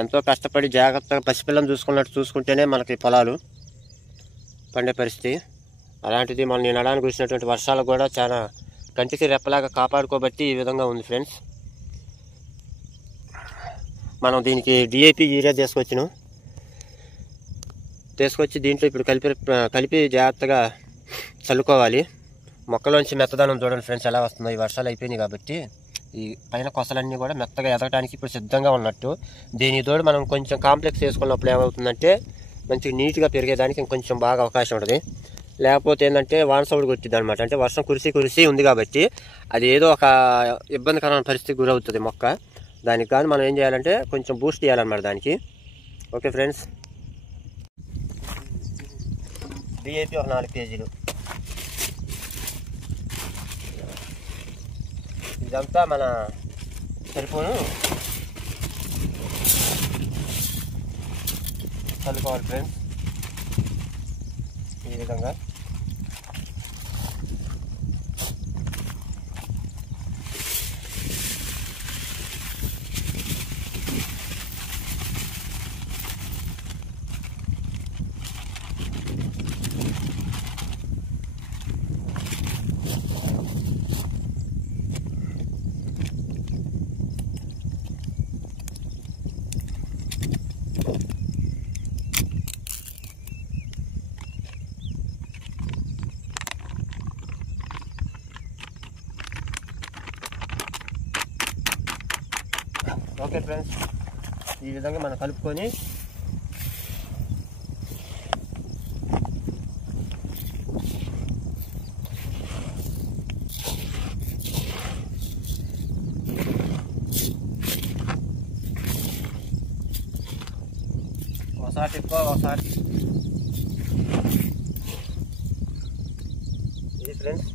ఎంతో కష్టపడి జాగ్రత్తగా పసిపిల్లని చూసుకున్నట్టు చూసుకుంటేనే మనకి పొలాలు పండే పరిస్థితి. అలాంటిది మనం నేను నడానికి వచ్చినటువంటి వర్షాలు కూడా చాలా కంటికి రెప్పలాగా కాపాడుకోబట్టి ఈ విధంగా ఉంది ఫ్రెండ్స్. మనం దీనికి డిఏపి యూరియా తీసుకొచ్చి దీంట్లో ఇప్పుడు కలిపి జాగ్రత్తగా చల్లుకోవాలి. మొక్కలోంచి మెత్తదనం చూడండి ఫ్రెండ్స్ ఎలా వస్తుందో. ఈ వర్షాలు అయిపోయినాయి కాబట్టి ఈ పైన కొసలన్నీ కూడా మెత్తగా ఎదగడానికి ఇప్పుడు సిద్ధంగా ఉన్నట్టు. దీని తోడు మనం కొంచెం కాంప్లెక్స్ వేసుకున్నప్పుడు ఏమవుతుందంటే మంచిగా నీట్గా పెరిగేదానికి ఇంకొంచెం బాగా అవకాశం ఉంటుంది. లేకపోతే ఏంటంటే వాన సౌడు కొట్టిద్ది అనమాట. అంటే వర్షం కురిసి ఉంది కాబట్టి అది ఏదో ఒక ఇబ్బందికరమైన పరిస్థితికి గురవుతుంది మొక్క. దానికి కానీ మనం ఏం చేయాలంటే కొంచెం బూస్ట్ చేయాలన్నమాట దానికి. ఓకే ఫ్రెండ్స్, డిఏపి ఒక 4 kg. ఇదంతా మన సరిపోను చల్లుకోవాలి ఫ్రెండ్స్ ఈ విధంగా. ఓకే ఫ్రెండ్స్, ఈ విధంగా మనం కలుపుకొని ఒకసారి ఎక్కువ ఒకసారి ఇది ఫ్రెండ్స్.